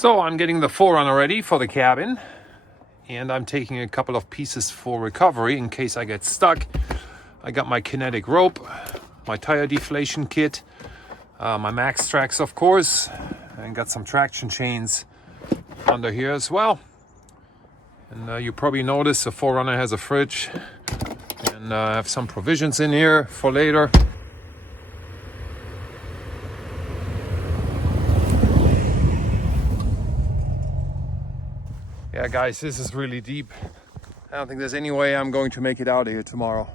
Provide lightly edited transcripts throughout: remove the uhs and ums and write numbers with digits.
So I'm getting the 4Runner ready for the cabin, and I'm taking a couple of pieces for recovery in case I get stuck. I got my kinetic rope, my tire deflation kit, my Max Trax of course, and got some traction chains under here as well. And you probably noticed the 4Runner has a fridge, and I have some provisions in here for later. Yeah guys, this is really deep. I don't think there's any way I'm going to make it out of here tomorrow.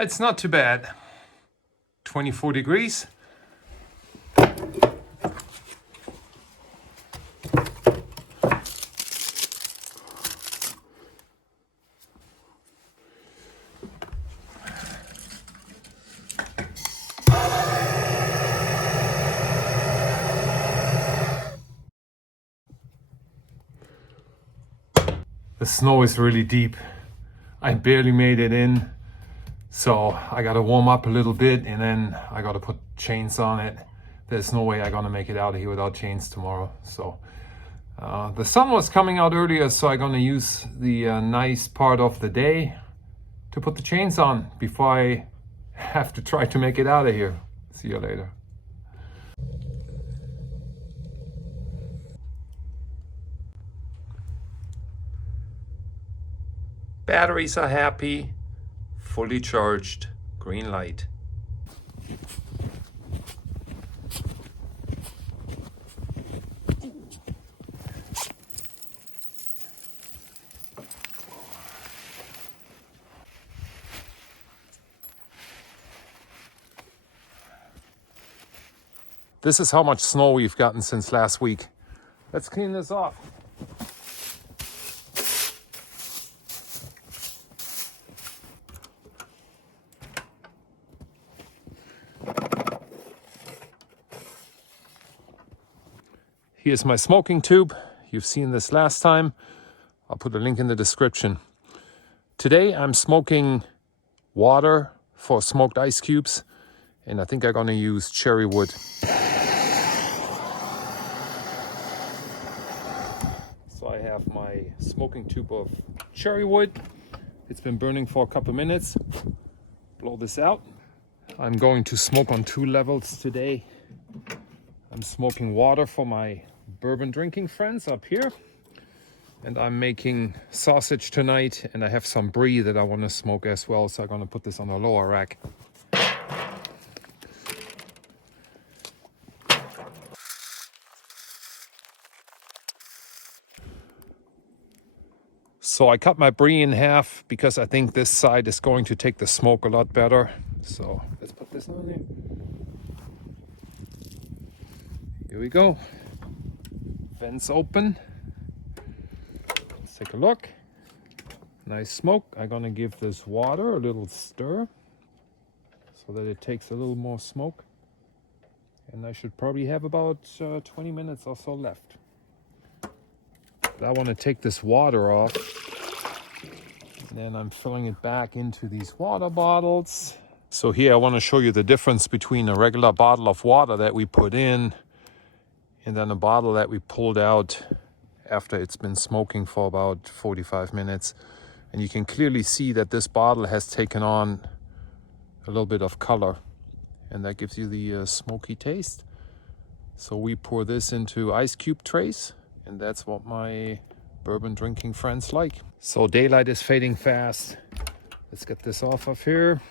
It's not too bad. 24 degrees. The snow is really deep. I barely made it in. So I gotta warm up a little bit and then I gotta put chains on it. There's no way I'm gonna make it out of here without chains tomorrow. So the sun was coming out earlier, so I'm gonna use the nice part of the day to put the chains on before I have to try to make it out of here. See you later. Batteries are happy. Fully charged, green light. This is how much snow we've gotten since last week. Let's clean this off. Here's my smoking tube. You've seen this last time. I'll put a link in the description. Today I'm smoking water for smoked ice cubes, and I think I'm gonna use cherry wood. So I have my smoking tube of cherry wood. It's been burning for a couple minutes. Blow this out. I'm going to smoke on 2 levels today. I'm smoking water for my bourbon drinking friends up here, and I'm making sausage tonight, and I have some brie that I want to smoke as well, so I'm going to put this on the lower rack. So I cut my brie in half because I think this side is going to take the smoke a lot better. So let's put this on there. Here we go. Vents open. Let's take a look. Nice smoke. I'm gonna give this water a little stir so that it takes a little more smoke. And I should probably have about 20 minutes or so left. But I want to take this water off. And then I'm filling it back into these water bottles. So here I want to show you the difference between a regular bottle of water that we put in and then a bottle that we pulled out after it's been smoking for about 45 minutes. And you can clearly see that this bottle has taken on a little bit of color, and that gives you the smoky taste. So we pour this into ice cube trays, and that's what my bourbon drinking friends like. So daylight is fading fast. Let's get this off of here.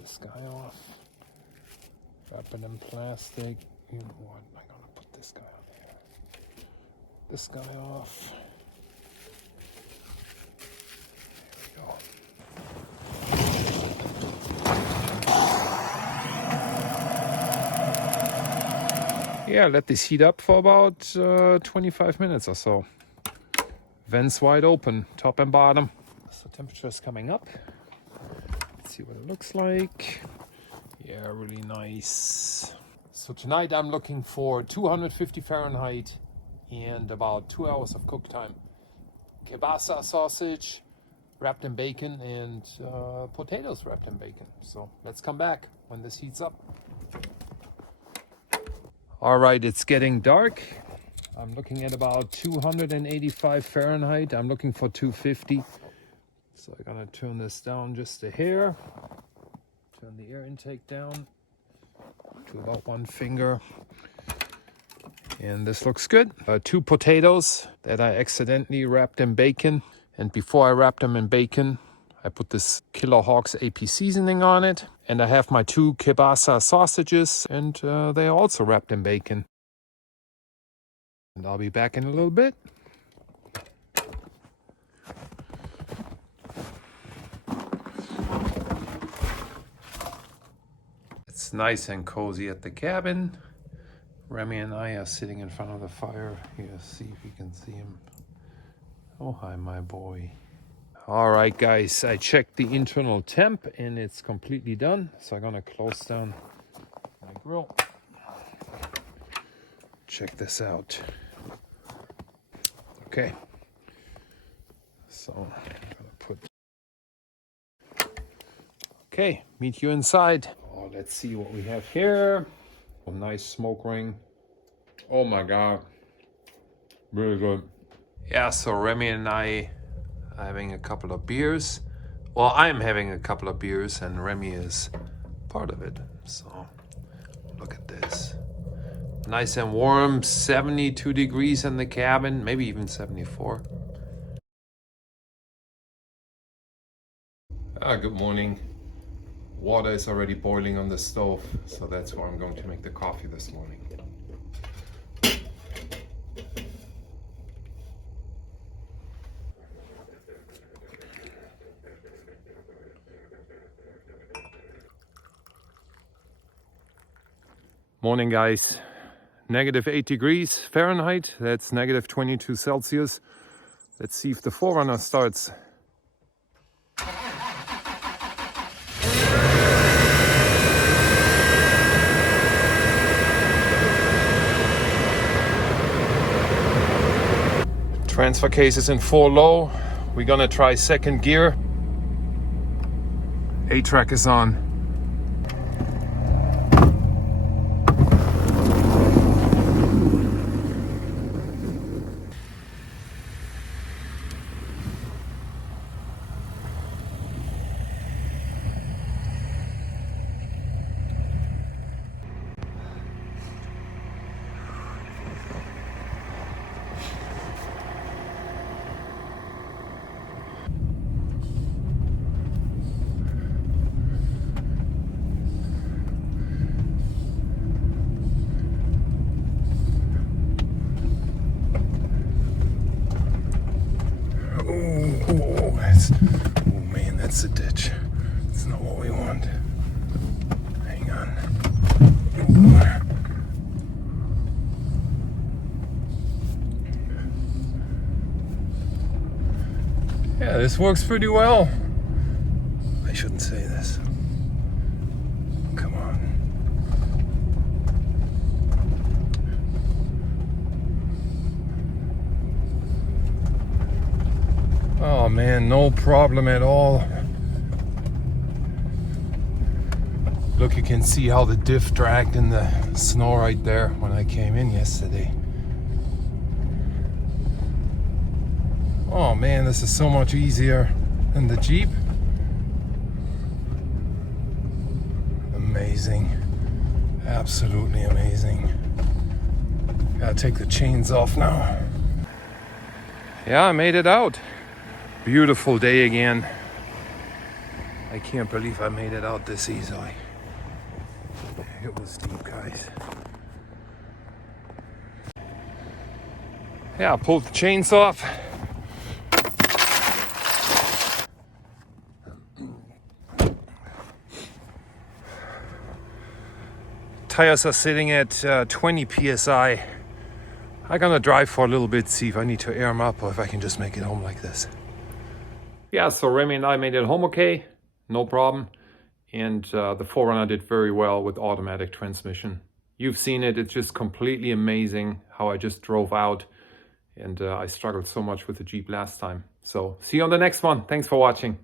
This guy off. Wrap it in plastic. You know what? I'm gonna put this guy on here. This guy off. There we go. Yeah, let this heat up for about 25 minutes or so. Vents wide open, top and bottom. So temperature is coming up. Let's see what it looks like. Yeah, really nice. So tonight I'm looking for 250 Fahrenheit and about 2 hours of cook time. Kielbasa sausage wrapped in bacon and potatoes wrapped in bacon. So let's come back when this heats up. All right, it's getting dark. I'm looking at about 285 Fahrenheit. I'm looking for 250. So I'm gonna turn this down just a hair. Turn the air intake down to about 1 finger. And this looks good. 2 potatoes that I accidentally wrapped in bacon. And before I wrapped them in bacon, I put this Killer Hawks AP seasoning on it. And I have my 2 kielbasa sausages, and they are also wrapped in bacon. And I'll be back in a little bit. It's nice and cozy at the cabin. Remy and I are sitting in front of the fire. Here, see if you can see him. Oh, hi, my boy. All right, guys, I checked the internal temp and it's completely done. So I'm gonna close down my grill. Check this out. Okay. So I'm gonna put. Okay, meet you inside. Oh, let's see what we have here. A nice smoke ring. Oh my God, really good. Yeah, so Remy and I are having a couple of beers. Well, I'm having a couple of beers and Remy is part of it. So look at this. Nice and warm, 72 degrees in the cabin, maybe even 74. Good morning. Water is already boiling on the stove, so that's why I'm going to make the coffee this morning. Morning, guys. Negative 8 degrees Fahrenheit. That's negative 22 Celsius. Let's see if the Forerunner starts. Transfer case is in 4 low. We're gonna try second gear. A-track is on. Oh man, that's a ditch. That's not what we want. Hang on. Yeah, this works pretty well. I shouldn't say this. Come on. Oh man, no problem at all. Look, you can see how the diff dragged in the snow right there when I came in yesterday. Oh man, this is so much easier than the Jeep. Amazing. Absolutely amazing. Gotta take the chains off now. Yeah, I made it out. Beautiful day again. I can't believe I made it out this easily. It was deep, guys. Yeah, I pulled the chains off. tires are sitting at 20 psi. I'm gonna drive for a little bit, see if I need to air them up or if I can just make it home like this. Yeah, so Remy and I made it home okay, no problem. And the 4Runner did very well with automatic transmission. You've seen it, it's just completely amazing how I just drove out. And I struggled so much with the Jeep last time. So see you on the next one. Thanks for watching.